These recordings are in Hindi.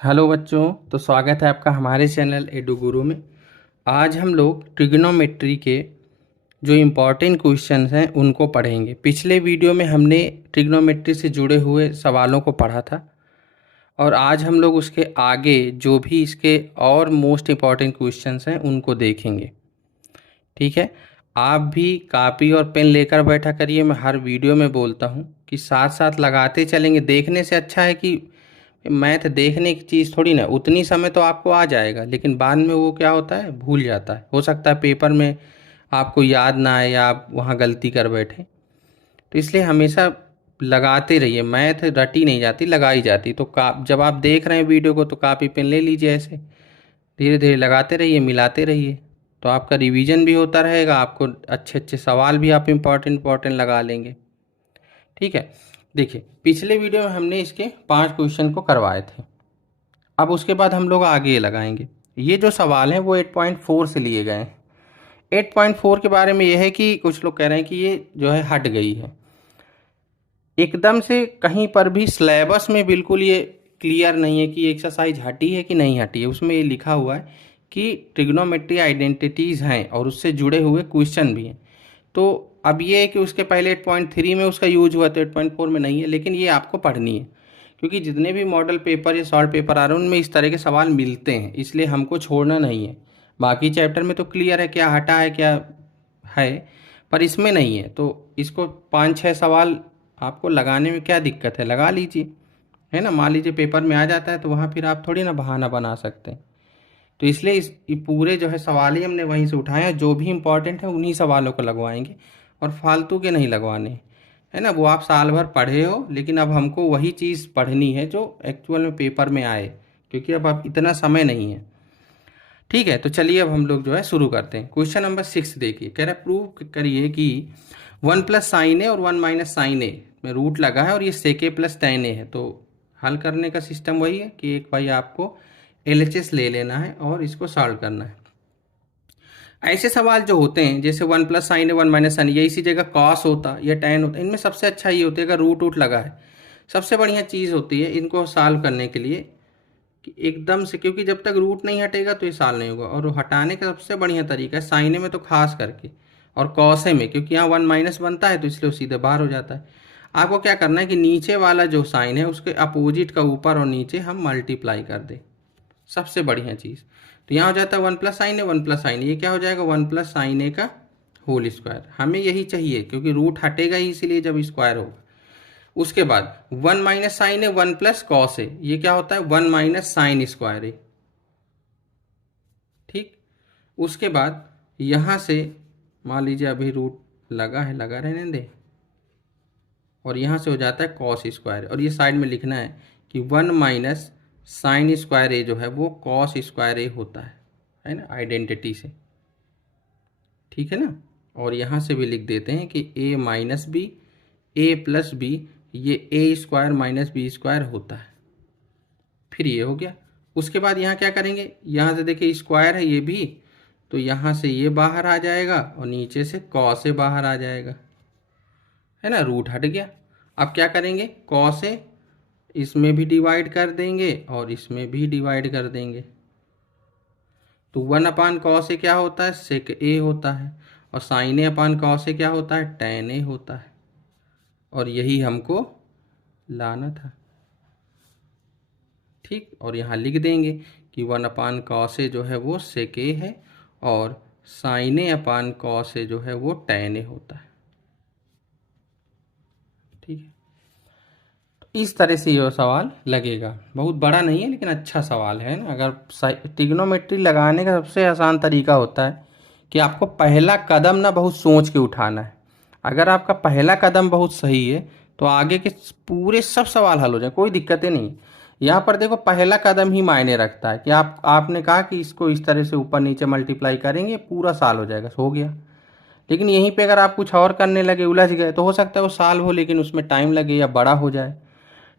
हेलो बच्चों, तो स्वागत है आपका हमारे चैनल एडू गुरु में। आज हम लोग ट्रिग्नोमेट्री के जो इम्पोर्टेंट क्वेश्चंस हैं उनको पढ़ेंगे। पिछले वीडियो में हमने ट्रिग्नोमेट्री से जुड़े हुए सवालों को पढ़ा था और आज हम लोग उसके आगे जो भी इसके और मोस्ट इम्पॉर्टेंट क्वेश्चंस हैं उनको देखेंगे। ठीक है, आप भी कापी और पेन लेकर बैठा करिए। मैं हर वीडियो में बोलता हूँ कि साथ साथ लगाते चलेंगे। देखने से अच्छा है कि मैथ देखने की चीज़ थोड़ी ना, उतनी समय तो आपको आ जाएगा लेकिन बाद में वो क्या होता है, भूल जाता है। हो सकता है पेपर में आपको याद ना आए या आप वहाँ गलती कर बैठे। तो इसलिए हमेशा लगाते रहिए। मैथ रटी नहीं जाती, लगाई जाती। तो जब आप देख रहे हैं वीडियो को तो कापी पेन ले लीजिए, ऐसे धीरे धीरे लगाते रहिए, मिलाते रहिए। तो आपका रिवीजन भी होता रहेगा, आपको अच्छे अच्छे सवाल भी आप इम्पॉर्टेंट इम्पॉर्टेंट लगा लेंगे। ठीक है, देखिए पिछले वीडियो में हमने इसके 5 क्वेश्चन को करवाए थे। अब उसके बाद हम लोग आगे लगाएंगे। ये जो सवाल हैं वो 8.4 से लिए गए हैं। 8.4 के बारे में यह है कि कुछ लोग कह रहे हैं कि ये जो है हट गई है एकदम से। कहीं पर भी सिलेबस में बिल्कुल ये क्लियर नहीं है कि ये एक्सरसाइज हटी है कि नहीं हटी है। उसमें ये लिखा हुआ है कि ट्रिग्नोमेट्री आइडेंटिटीज़ हैं और उससे जुड़े हुए क्वेश्चन भी हैं। तो अब ये है कि उसके पहले 8.3 में उसका यूज हुआ तो 8.4 में नहीं है, लेकिन ये आपको पढ़नी है क्योंकि जितने भी मॉडल पेपर या सॉल्व पेपर आ रहे हैं उनमें इस तरह के सवाल मिलते हैं, इसलिए हमको छोड़ना नहीं है। बाकी चैप्टर में तो क्लियर है क्या हटा है क्या है, पर इसमें नहीं है। तो इसको 5-6 सवाल आपको लगाने में क्या दिक्कत है, लगा लीजिए, है ना। मान लीजिए पेपर में आ जाता है तो वहाँ फिर आप थोड़ी ना बहाना बना सकते हैं। तो इसलिए ये पूरे जो है सवाल ही हमने वहीं से उठाए हैं। जो भी इम्पोर्टेंट है उन्हीं सवालों को लगवाएंगे और फालतू के नहीं लगवाने, है ना। वो आप साल भर पढ़े हो, लेकिन अब हमको वही चीज़ पढ़नी है जो एक्चुअल में पेपर में आए, क्योंकि अब आप इतना समय नहीं है। ठीक है, तो चलिए अब हम लोग जो है शुरू करते हैं। क्वेश्चन नंबर 6 देखिए, कह रहा है प्रूव करिए कि 1 प्लस साइन ए और 1 माइनस साइन ए में रूट लगा है और ये सेक ए प्लस टेन ए है। तो हल करने का सिस्टम वही है कि एक भाई आपको LHS ले लेना है और इसको सॉल्व करना है। ऐसे सवाल जो होते हैं जैसे 1 प्लस साइन है 1 माइनस साइन, ये इसी जगह कॉस होता या टैन होता, इनमें सबसे अच्छा ये होता है अगर रूट वूट लगा है। सबसे बढ़िया चीज़ होती है इनको सॉल्व करने के लिए कि एकदम से, क्योंकि जब तक रूट नहीं हटेगा तो ये सॉल्व नहीं होगा। और हटाने का सबसे बढ़िया तरीका है साइने में तो खास करके, और कॉसे में, क्योंकि यहाँ 1 माइनस बनता है तो इसलिए वो सीधे बाहर हो जाता है। आपको क्या करना है कि नीचे वाला जो साइन है उसके अपोजिट का ऊपर और नीचे हम मल्टीप्लाई कर दें, सबसे बढ़िया चीज़। तो यहाँ हो जाता है 1 प्लस साइन है 1 प्लस साइन, ये क्या हो जाएगा 1 प्लस साइन ए का होल स्क्वायर। हमें यही चाहिए क्योंकि रूट हटेगा ही इसीलिए जब स्क्वायर होगा। उसके बाद 1 माइनस साइन है 1 प्लस कॉस है, ये क्या होता है 1 माइनस साइन स्क्वायर है। ठीक, उसके बाद यहाँ से मान लीजिए अभी रूट लगा है, लगा रहने दें, और यहाँ से हो जाता है कॉस स्क्वायर। और ये साइड में लिखना है कि 1 माइनस साइन स्क्वायर ए जो है वो कॉस स्क्वायर ए होता है ना, आइडेंटिटी से। ठीक है ना। और यहाँ से भी लिख देते हैं कि ए माइनस बी ए प्लस बी, ये ए स्क्वायर माइनस बी स्क्वायर होता है। फिर ये हो गया। उसके बाद यहाँ क्या करेंगे, यहाँ से देखिए स्क्वायर है ये भी, तो यहाँ से ये बाहर आ जाएगा और नीचे से कॉस से बाहर आ जाएगा, है ना, रूट हट गया। अब क्या करेंगे, कॉस से इसमें भी डिवाइड कर देंगे और इसमें भी डिवाइड कर देंगे। तो 1 अपान कॉस ए क्या होता है, सेक ए होता है, और sign A upon cos A क्या होता है, टैन ए होता है। और यही हमको लाना था। ठीक, और यहाँ लिख देंगे कि 1 अपान कॉस ए जो है वो सेक ए है और sign A upon cos A जो है वो टैन ए होता है। ठीक है, इस तरह से ये सवाल लगेगा। बहुत बड़ा नहीं है लेकिन अच्छा सवाल है ना। अगर ट्रिग्नोमेट्री लगाने का सबसे आसान तरीका होता है कि आपको पहला कदम ना बहुत सोच के उठाना है। अगर आपका पहला कदम बहुत सही है तो आगे के पूरे सब सवाल हल हो जाए, कोई दिक्कतें नहीं। यहाँ पर देखो पहला कदम ही मायने रखता है कि आपने कहा कि इसको इस तरह से ऊपर नीचे मल्टीप्लाई करेंगे पूरा साल हो जाएगा, हो गया। लेकिन यहीं पे अगर आप कुछ और करने लगे, उलझ गए, तो हो सकता है वो साल हो लेकिन उसमें टाइम लगे या बड़ा हो जाए।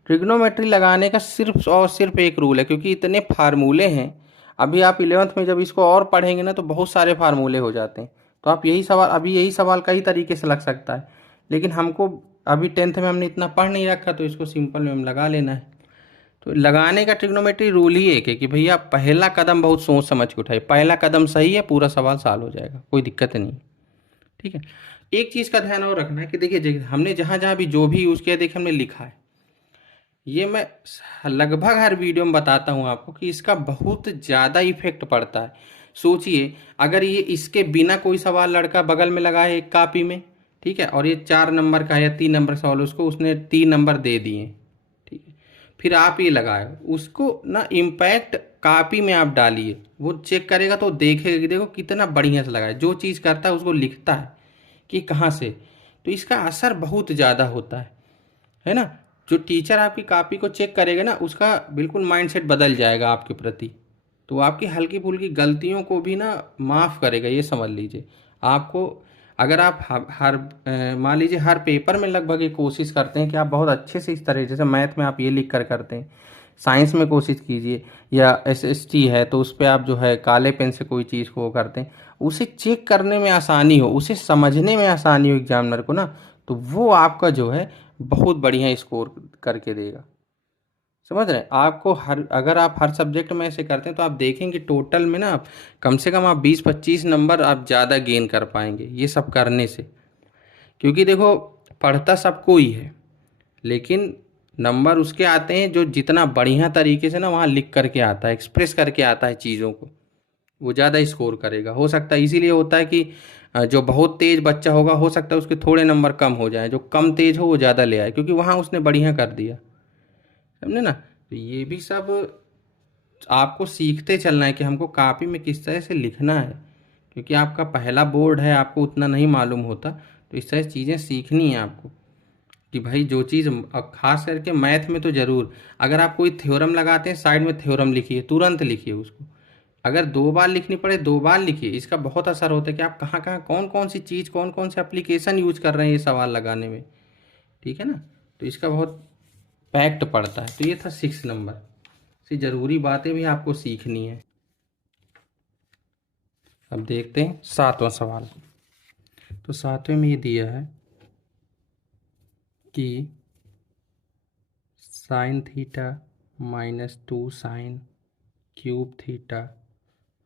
ट्रिग्नोमेट्री लगाने का सिर्फ और सिर्फ एक रूल है, क्योंकि इतने फार्मूले हैं। अभी आप 11th में जब इसको और पढ़ेंगे ना तो बहुत सारे फार्मूले हो जाते हैं। तो आप यही सवाल, अभी यही सवाल कई तरीके से लग सकता है, लेकिन हमको अभी 10th में हमने इतना पढ़ नहीं रखा तो इसको सिंपल में हम लगा लेना है। तो लगाने का ट्रिग्नोमेट्री रूल ही एक है कि भैया पहला कदम बहुत सोच समझ के उठाए, पहला कदम सही है पूरा सवाल सॉल्व हो जाएगा, कोई दिक्कत नहीं। ठीक है। एक चीज़ का ध्यान और रखना है कि देखिए हमने जहाँ जहाँ भी जो भी यूज़ किया देखिए हमने लिखा है, ये मैं लगभग हर वीडियो में बताता हूँ आपको कि इसका बहुत ज़्यादा इफेक्ट पड़ता है। सोचिए अगर ये इसके बिना कोई सवाल लड़का बगल में लगाए एक कॉपी में, ठीक है, और ये 4 नंबर का या 3 नंबर का सवाल उसको उसने 3 नंबर दे दिए, ठीक है, फिर आप ये लगाए उसको ना इम्पैक्ट कॉपी में आप डालिए, वो चेक करेगा तो देखेगा कि देखो कितना बढ़िया से लगाया, जो चीज़ करता है उसको लिखता है कि कहाँ से, तो इसका असर बहुत ज़्यादा होता है ना। जो टीचर आपकी कॉपी को चेक करेगा ना उसका बिल्कुल माइंडसेट बदल जाएगा आपके प्रति, तो आपकी हल्की फुल्की गलतियों को भी ना माफ़ करेगा, ये समझ लीजिए। आपको अगर आप हर मान लीजिए हर पेपर में लगभग ये कोशिश करते हैं कि आप बहुत अच्छे से इस तरह, जैसे मैथ में आप ये लिख कर करते हैं, साइंस में कोशिश कीजिए, या एसएसटी है तो उस पर आप जो है काले पेन से कोई चीज़ को करते हैं, उसे चेक करने में आसानी हो, उसे समझने में आसानी हो एग्जामिनर को ना, तो वो आपका जो है बहुत बढ़िया स्कोर करके देगा। समझ रहे हैं आपको अगर आप हर सब्जेक्ट में ऐसे करते हैं तो आप देखेंगे टोटल में ना आप कम से कम आप 20-25 नंबर आप ज़्यादा गेन कर पाएंगे ये सब करने से। क्योंकि देखो पढ़ता सबको ही है, लेकिन नंबर उसके आते हैं जो जितना बढ़िया तरीके से ना वहाँ लिख करके आता है, एक्सप्रेस करके आता है चीज़ों को, वो ज़्यादा स्कोर करेगा। हो सकता है इसीलिए होता है कि जो बहुत तेज बच्चा होगा हो सकता है उसके थोड़े नंबर कम हो जाए, जो कम तेज हो वो ज़्यादा ले आए, क्योंकि वहाँ उसने बढ़िया कर दिया। समझे ना। तो ये भी सब आपको सीखते चलना है कि हमको कॉपी में किस तरह से लिखना है, क्योंकि आपका पहला बोर्ड है, आपको उतना नहीं मालूम होता, तो इस तरह चीज़ें सीखनी है आपको कि भाई जो चीज़ खास करके मैथ में तो ज़रूर, अगर आप कोई थ्योरम लगाते हैं साइड में थ्योरम लिखिए, तुरंत लिखिए उसको, अगर 2 बार लिखनी पड़े 2 बार लिखिए। इसका बहुत असर होता है कि आप कहाँ कहाँ कौन कौन सी चीज़ कौन कौन से एप्लीकेशन यूज कर रहे हैं ये सवाल लगाने में, ठीक है ना। तो इसका बहुत इम्पैक्ट पड़ता है। तो ये था 6 नंबर से, ज़रूरी बातें भी आपको सीखनी है। अब देखते हैं 7वां सवाल। तो 7वें में ये दिया है कि sine theta -2 sine cube theta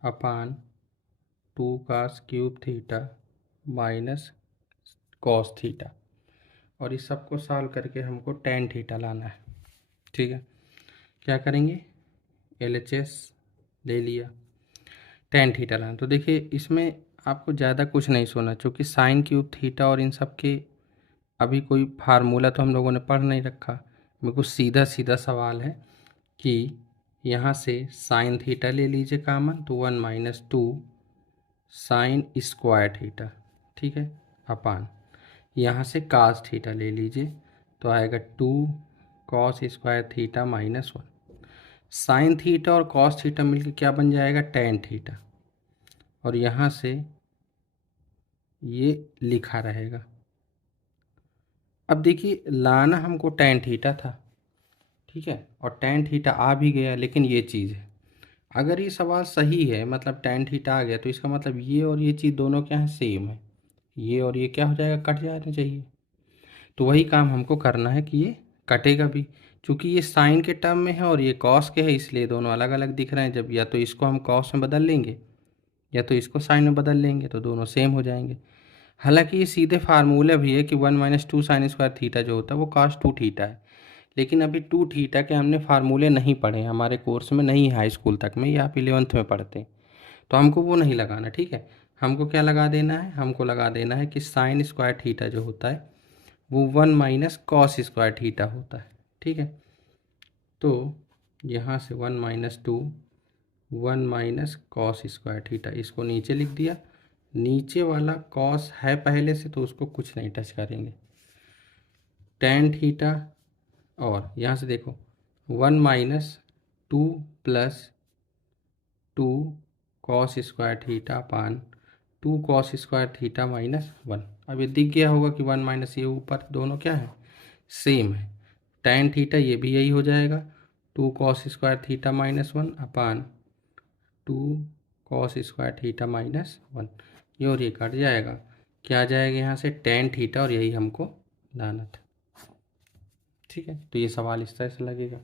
upon 2 cos cube theta minus cos theta, और इस सब को सॉल्व करके हमको टेन थीटा लाना है। ठीक है, क्या करेंगे, LHS ले लिया, टेन थीटा लाना। तो देखिए इसमें आपको ज़्यादा कुछ नहीं सोना, क्योंकि साइन क्यूब थीटा और इन सब के अभी कोई फार्मूला तो हम लोगों ने पढ़ नहीं रखा। मेरे को सीधा सीधा सवाल है कि यहाँ से साइन थीटा ले लीजिए कॉमन, तो 1 - 2 साइन स्क्वायर थीटा, ठीक है, अपान यहाँ से कास थीटा ले लीजिए तो आएगा 2 cos square theta -1। Sine theta और कॉस थीटा मिलकर क्या बन जाएगा, टेन थीटा, और यहाँ से ये लिखा रहेगा। अब देखिए लाना हमको टेन थीटा था, ठीक है, और टेन थीटा आ भी गया, लेकिन ये चीज़ है, अगर ये सवाल सही है मतलब टेन थीटा आ गया तो इसका मतलब ये और ये चीज़ दोनों क्या है, सेम है, ये और ये क्या हो जाएगा, कट जाना चाहिए। तो वही काम हमको करना है कि ये कटेगा भी, क्योंकि ये साइन के टर्म में है और ये कॉस के है, इसलिए दोनों अलग अलग दिख रहे हैं। जब या तो इसको हम कॉस में बदल लेंगे या तो इसको साइन में बदल लेंगे तो दोनों सेम हो जाएंगे। हालांकि ये सीधे फार्मूला भी है कि 1 - 2 साइन स्क्वायर थीटा जो होता है वो cos 2 थीटा है, लेकिन अभी 2 थीटा के हमने फार्मूले नहीं पढ़े, हमारे कोर्स में नहीं है, हाई स्कूल तक में, या आप 11th में पढ़ते हैं, तो हमको वो नहीं लगाना। ठीक है, हमको क्या लगा देना है, हमको लगा देना है कि साइन स्क्वायर थीटा जो होता है वो 1 - कॉस स्क्वायर थीटा होता है। ठीक है, तो यहाँ से 1 - 2 1 - कॉस स्क्वायर थीटा, इसको नीचे लिख दिया, नीचे वाला कॉस है पहले से तो उसको कुछ नहीं टच करेंगे, टेन थीटा, और यहाँ से देखो 1 - 2 + 2 cos square theta upon 2 cos square theta -1। अब ये दिख गया होगा कि 1 - ये ऊपर दोनों क्या है, सेम है, टेन थीटा ये भी यही हो जाएगा, 2 कॉस स्क्वायर थीटा -1 अपान 2 कॉस स्क्वायर थीटा -1, ये और ये कट जाएगा, क्या आ जाएगा यहाँ से, टेन थीटा, और यही हमको लाना था। ठीक है, तो ये सवाल इस तरह से लगेगा।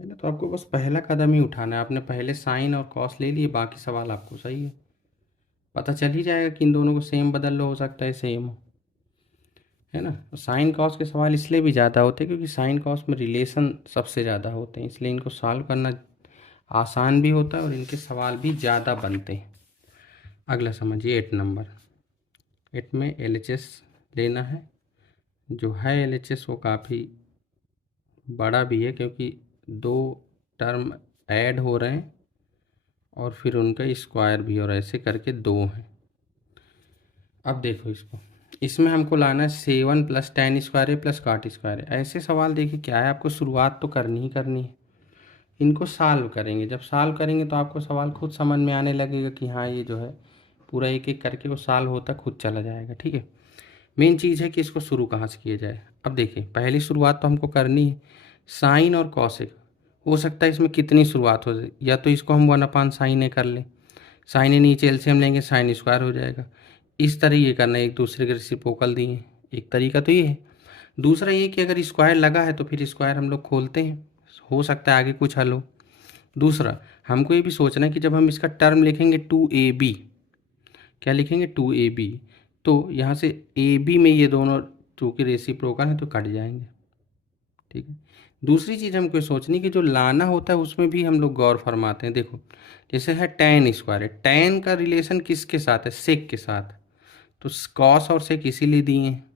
है ना। तो आपको बस पहला कदम ही उठाना है, आपने पहले साइन और कॉस ले लिए, बाकी सवाल आपको सही है, पता चल ही जाएगा कि इन दोनों को सेम बदल लो, हो सकता है सेम हो, है ना। साइन कॉस के सवाल इसलिए भी ज़्यादा होते हैं क्योंकि साइन कॉस में रिलेशन सबसे ज़्यादा होते हैं, इसलिए इनको सॉल्व करना आसान भी होता है और इनके सवाल भी ज़्यादा बनते हैं। अगला समझिए 8 नंबर। 8 में LHS लेना है। जो है LHS वो काफ़ी बड़ा भी है क्योंकि 2 टर्म ऐड हो रहे हैं और फिर उनका स्क्वायर भी, और ऐसे करके 2 हैं। अब देखो इसमें हमको लाना है 7 + tan स्क्वायर है + cot स्क्वायर है। ऐसे सवाल देखिए क्या है, आपको शुरुआत तो करनी ही करनी है, इनको सॉल्व करेंगे। जब सॉल्व करेंगे तो आपको सवाल खुद समझ में आने लगेगा कि हाँ ये जो है पूरा एक एक करके वो सॉल्व होता खुद चला जाएगा, ठीक है। मेन चीज़ है कि इसको शुरू कहाँ से किया जाए। अब देखिए पहली शुरुआत तो हमको करनी है साइन और कॉसेक। हो सकता है इसमें कितनी शुरुआत हो जाए, या तो इसको हम 1/sin कर लें, साइन ए नीचे एलसीएम लेंगे, साइन स्क्वायर हो जाएगा। इस तरह ये करना है, एक दूसरे के रेसिप्रोकल दिए, एक तरीका तो ये है। दूसरा ये कि अगर स्क्वायर लगा है तो फिर स्क्वायर हम लोग खोलते हैं, हो सकता है आगे कुछ हल हो। दूसरा हमको ये भी सोचना है कि जब हम इसका टर्म लिखेंगे 2AB, क्या लिखेंगे 2AB, तो यहाँ से AB में ये दोनों चूँकि रेसिप्रोकल हैं तो कट जाएंगे, ठीक है। दूसरी चीज़ हमको ये सोचनी कि जो लाना होता है उसमें भी हम लोग गौर फरमाते हैं। देखो जैसे है tan स्क्वायर है, tan का रिलेशन किसके साथ है, सेक के साथ, तो कॉस और सेक इसीलिए दिए हैं,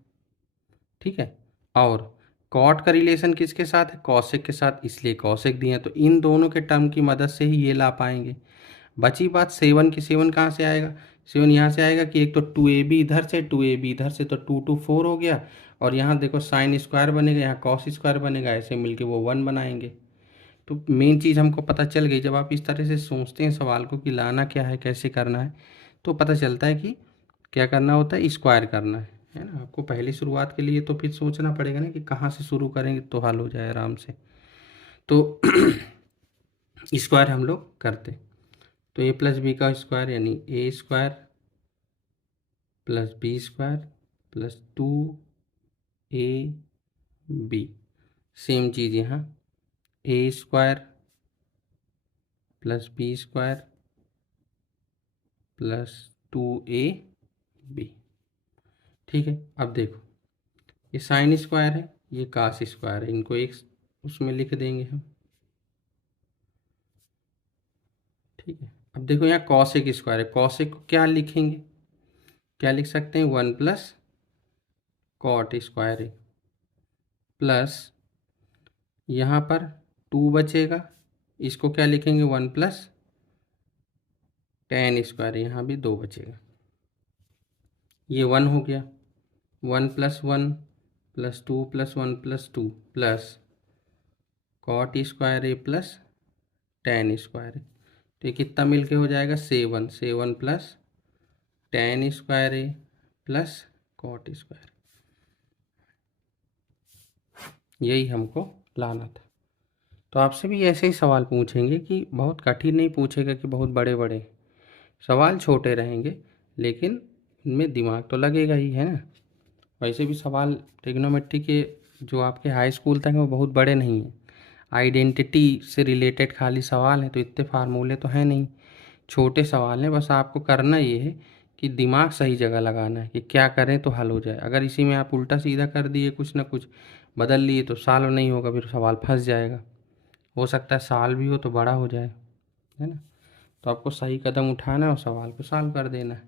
ठीक है। और कॉट का रिलेशन किसके साथ है, कॉसेक के साथ, इसलिए कॉसेक दिए हैं। तो इन दोनों के टर्म की मदद से ही ये ला पाएंगे। बची बात 7 की, 7 कहाँ से आएगा, 7 यहाँ से आएगा कि एक तो 2AB इधर से, 2AB इधर से, तो 2 2 4 हो गया। और यहाँ देखो साइन स्क्वायर बनेगा, यहाँ कॉस स्क्वायर बनेगा, ऐसे मिलके वो 1 बनाएंगे। तो मेन चीज़ हमको पता चल गई। जब आप इस तरह से सोचते हैं सवाल को कि लाना क्या है, कैसे करना है, तो पता चलता है कि क्या करना होता है, स्क्वायर करना है ना। आपको पहली शुरुआत के लिए तो फिर सोचना पड़ेगा ना कि कहाँ से शुरू करेंगे तो हल हो जाए आराम से। तो स्क्वायर हम लोग करते, तो a + b का स्क्वायर यानी a² + b² + 2ab। सेम चीज़ यहाँ a² + b² + 2ab, ठीक है। अब देखो ये साइन स्क्वायर है, ये कास स्क्वायर है, इनको एक उसमें लिख देंगे हम, ठीक है। अब देखो यहाँ कॉसेक स्क्वायर है, कॉसेक को क्या लिखेंगे, क्या लिख सकते हैं, 1 + cot स्क्वायर है, प्लस यहाँ पर 2 बचेगा, इसको क्या लिखेंगे, 1 + tan स्क्वायर, यहाँ भी 2 बचेगा, ये 1 हो गया। 1 + 1 + 2 + 1 + 2 प्लस cot स्क्वायर ए प्लस tan स्क्वायर है, तो ये कितना मिल के हो जाएगा, 7 7 + tan स्क्वायर ए प्लस cot स्क्वायर, यही हमको लाना था। तो आपसे भी ऐसे ही सवाल पूछेंगे कि बहुत कठिन नहीं पूछेगा कि बहुत बड़े बड़े सवाल, छोटे रहेंगे लेकिन इनमें दिमाग तो लगेगा ही, है ना। वैसे भी सवाल ट्रिग्नोमेट्री के जो आपके हाई स्कूल तक हैं वो बहुत बड़े नहीं हैं, आइडेंटिटी से रिलेटेड खाली सवाल हैं, तो इतने फार्मूले तो हैं नहीं, छोटे सवाल हैं। बस आपको करना ये है कि दिमाग सही जगह लगाना है कि क्या करें तो हल हो जाए। अगर इसी में आप उल्टा सीधा कर दिए, कुछ ना कुछ बदल लिए, तो सॉल्व नहीं होगा, फिर सवाल फंस जाएगा। हो सकता है सॉल्व भी हो तो बड़ा हो जाए, है ना। तो आपको सही कदम उठाना है और सवाल को सॉल्व कर देना है।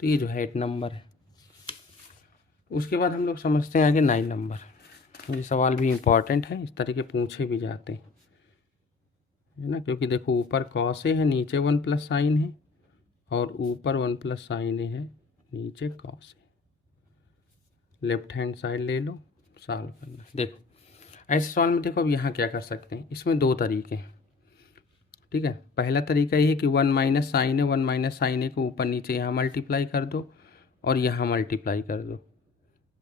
तो ये जो है 8 नंबर है। उसके बाद हम लोग समझते हैं आगे 9 नंबर। ये सवाल भी इम्पॉर्टेंट है, इस तरह के पूछे भी जाते हैं, है ना। क्योंकि देखो ऊपर कॉस ए है, नीचे 1 + sin है, और ऊपर 1 + sin ए है, नीचे cos A. Left hand side ले लो, सॉल्व करना। देखो ऐसे सवाल में देखो अब यहाँ क्या कर सकते हैं, इसमें 2 तरीके हैं, ठीक है। पहला तरीका ये है कि 1 - sin है, 1 - sin ए को ऊपर नीचे यहाँ मल्टीप्लाई कर दो और यहाँ मल्टीप्लाई कर दो,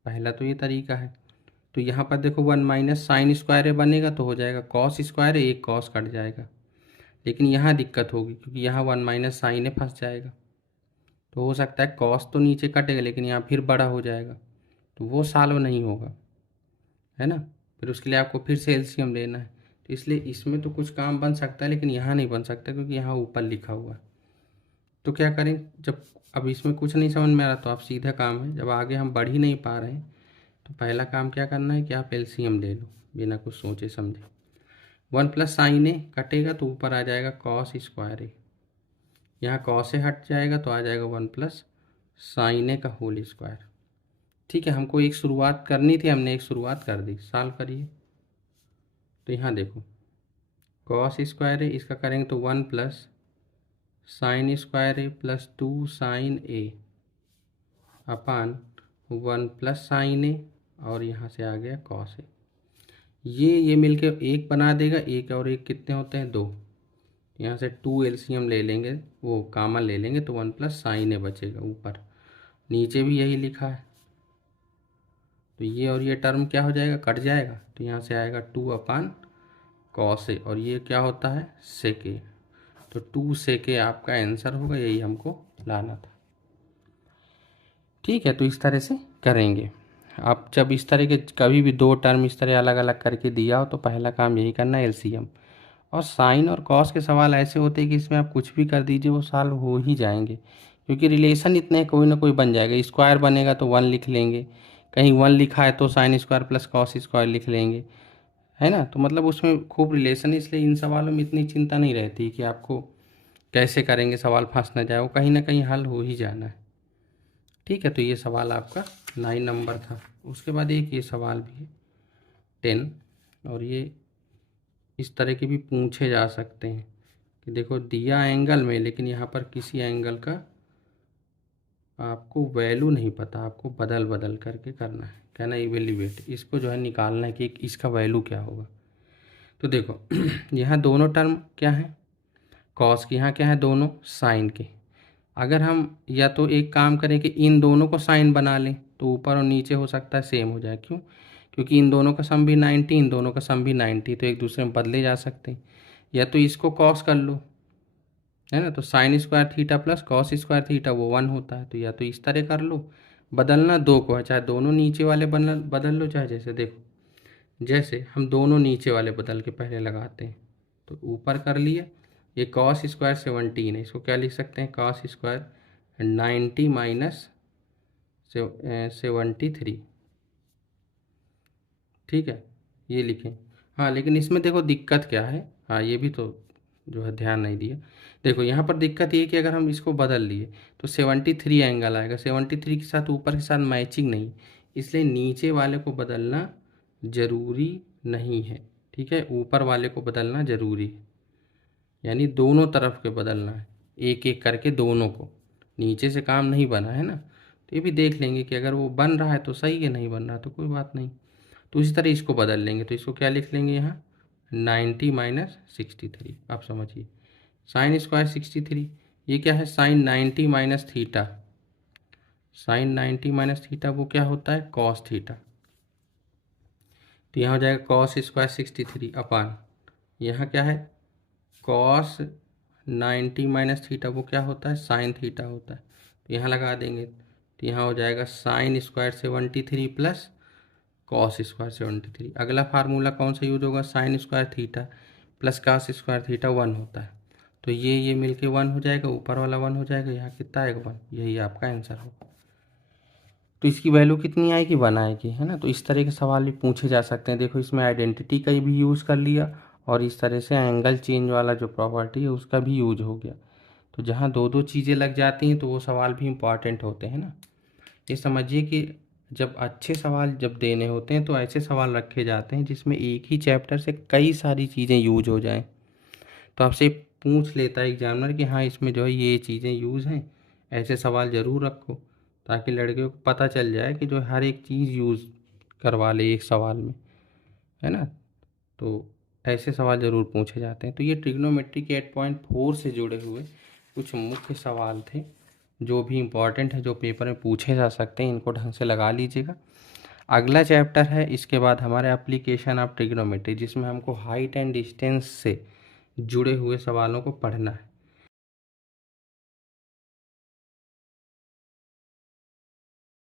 पहला तो ये तरीका है। तो यहाँ पर देखो 1 - sin स्क्वायर ए बनेगा तो हो जाएगा कॉस स्क्वायर है, एक कॉस कट जाएगा। लेकिन यहाँ दिक्कत होगी क्योंकि यहाँ 1 - sin ए फंस जाएगा, तो हो सकता है कॉस तो नीचे कटेगा लेकिन यहाँ फिर बड़ा हो जाएगा, तो वो सॉल्व नहीं होगा, है ना। फिर उसके लिए आपको फिर से एलसीएम लेना है, तो इसलिए इसमें तो कुछ काम बन सकता है, लेकिन यहाँ नहीं बन सकता क्योंकि यहाँ ऊपर लिखा हुआ है। तो क्या करें, जब अब इसमें कुछ नहीं समझ में आ रहा तो आप सीधा काम है, जब आगे हम बढ़ ही नहीं पा रहे हैं तो पहला काम क्या करना है कि आप एलसीएम ले लो बिना कुछ सोचे समझे। 1 प्लस साइन ए कटेगा तो ऊपर आ जाएगा कॉस स्क्वायर ए, यहाँ कॉस ए हट जाएगा तो आ जाएगा 1 प्लस साइन ए का होल स्क्वायर। ठीक है, हमको एक शुरुआत करनी थी, हमने एक शुरुआत कर दी, सॉल्व करिए। तो यहाँ देखो कॉस स्क्वायर ए, इसका करेंगे तो 1 प्लस साइन स्क्वायर ए प्लस 2 साइन ए अपान 1 प्लस साइन ए, और यहाँ से आ गया कॉस ए। ये मिलके एक बना देगा, एक और एक कितने होते हैं 2, यहाँ से 2 एलसीएम ले लेंगे, वो कॉमन ले लेंगे तो 1 प्लस साइन ए बचेगा ऊपर, नीचे भी यही लिखा है। तो ये और ये टर्म क्या हो जाएगा, कट जाएगा, तो यहाँ से आएगा 2 अपान कॉस ए, और ये क्या होता है सेक ए, तो 2 सेक ए आपका आंसर होगा, यही हमको लाना था। ठीक है, तो इस तरह से करेंगे। आप जब इस तरह के कभी भी दो टर्म इस तरह अलग अलग करके दिया हो तो पहला काम यही करना है एलसीएम। और साइन और कॉस के सवाल ऐसे होते हैं कि इसमें आप कुछ भी कर दीजिए वो सॉल्व हो ही जाएंगे, क्योंकि रिलेशन इतने कोई ना कोई बन जाएगा। स्क्वायर बनेगा तो 1 लिख लेंगे, कहीं 1 लिखा है तो sine square plus cos square लिख लेंगे, है ना। तो मतलब उसमें खूब रिलेशन है, इसलिए इन सवालों में इतनी चिंता नहीं रहती कि आपको कैसे करेंगे सवाल फंस ना जाए, वो कहीं ना कहीं हल हो ही जाना है। ठीक है, तो ये सवाल आपका 9 नंबर था। उसके बाद एक ये सवाल भी है 10, और ये इस तरह के भी पूछे जा सकते हैं कि देखो दिया एंगल में, लेकिन यहाँ पर किसी एंगल का आपको वैल्यू नहीं पता, आपको बदल बदल करके करना है, कहना इवेल्युएट, इसको जो है निकालना है कि इसका वैल्यू क्या होगा। तो देखो यहाँ दोनों टर्म क्या है कॉस के, यहाँ क्या है दोनों साइन के। अगर हम या तो एक काम करें कि इन दोनों को साइन बना लें तो ऊपर और नीचे हो सकता है सेम हो जाए, क्यों, क्योंकि इन दोनों का सम भी 90, इन दोनों का सम भी 90, तो एक दूसरे में बदले जा सकते हैं। या तो इसको कॉस कर लो, है ना, तो sine square theta plus cos square theta वो 1 होता है। तो या तो इस तरह कर लो, बदलना दो को है, चाहे दोनों नीचे वाले बदल लो, चाहे जैसे देखो जैसे हम दोनों नीचे वाले बदल के पहले लगाते हैं, तो ऊपर कर लिए, ये कॉस स्क्वायर 17 है, इसको क्या लिख सकते हैं कॉस स्क्वायर 90 माइनस 73। ठीक है, ये लिखें। हाँ, लेकिन इसमें देखो दिक्कत क्या है, हाँ ये भी तो जो है ध्यान नहीं दिया। देखो यहाँ पर दिक्कत ये कि अगर हम इसको बदल लिए तो 73 एंगल आएगा, 73 के साथ ऊपर के साथ मैचिंग नहीं, इसलिए नीचे वाले को बदलना ज़रूरी नहीं है। ठीक है, ऊपर वाले को बदलना ज़रूरी है, यानी दोनों तरफ के बदलना है, एक एक करके दोनों को, नीचे से काम नहीं बना है ना। तो ये भी देख लेंगे कि अगर वो बन रहा है तो सही है, नहीं बन रहा तो कोई बात नहीं। तो इसी तरह इसको बदल लेंगे, तो इसको क्या लिख लेंगे यहाँ 90 माइनस 63। आप समझिए साइन स्क्वायर 63, ये क्या है sine 90 minus theta, sine 90 minus theta वो क्या होता है कॉस थीटा। तो यहाँ हो जाएगा कॉस स्क्वायर 63 अपान, यहाँ क्या है कॉस 90 माइनस थीटा वो क्या होता है साइन थीटा होता है। तो यहाँ लगा देंगे, तो यहाँ हो जाएगा sine square 73 plus cos square 73। अगला फार्मूला कौन सा यूज होगा, sine square theta plus cos square theta 1 होता है, तो ये मिलके 1 हो जाएगा, ऊपर वाला 1 हो जाएगा, यहाँ कितना आएगा 1, यही आपका आंसर होगा। तो इसकी वैल्यू कितनी आएगी 1 आएगी, है ना। तो इस तरह के सवाल भी पूछे जा सकते हैं। देखो इसमें आइडेंटिटी का भी यूज़ कर लिया, और इस तरह से एंगल चेंज वाला जो प्रॉपर्टी है उसका भी यूज हो गया। तो जहाँ दो दो चीज़ें लग जाती हैं तो वो सवाल भी इम्पॉर्टेंट होते हैं ना। ये समझिए कि जब अच्छे सवाल जब देने होते हैं तो ऐसे सवाल रखे जाते हैं जिसमें एक ही चैप्टर से कई सारी चीज़ें यूज हो जाएं। तो आपसे पूछ लेता है एग्जामिनर कि हाँ इसमें जो है ये चीज़ें यूज़ हैं, ऐसे सवाल ज़रूर रखो, ताकि लड़के को पता चल जाए कि जो हर एक चीज़ यूज़ करवा ले एक सवाल में, है ना। तो ऐसे सवाल ज़रूर पूछे जाते हैं। तो ये ट्रिग्नोमेट्री के 8.4 से जुड़े हुए कुछ मुख्य सवाल थे जो भी इम्पॉर्टेंट है, जो पेपर में पूछे जा सकते हैं, इनको ढंग से लगा लीजिएगा। अगला चैप्टर है इसके बाद हमारे एप्लीकेशन ऑफ ट्रिग्नोमेट्री, जिसमें हमको हाइट एंड डिस्टेंस से जुड़े हुए सवालों को पढ़ना है।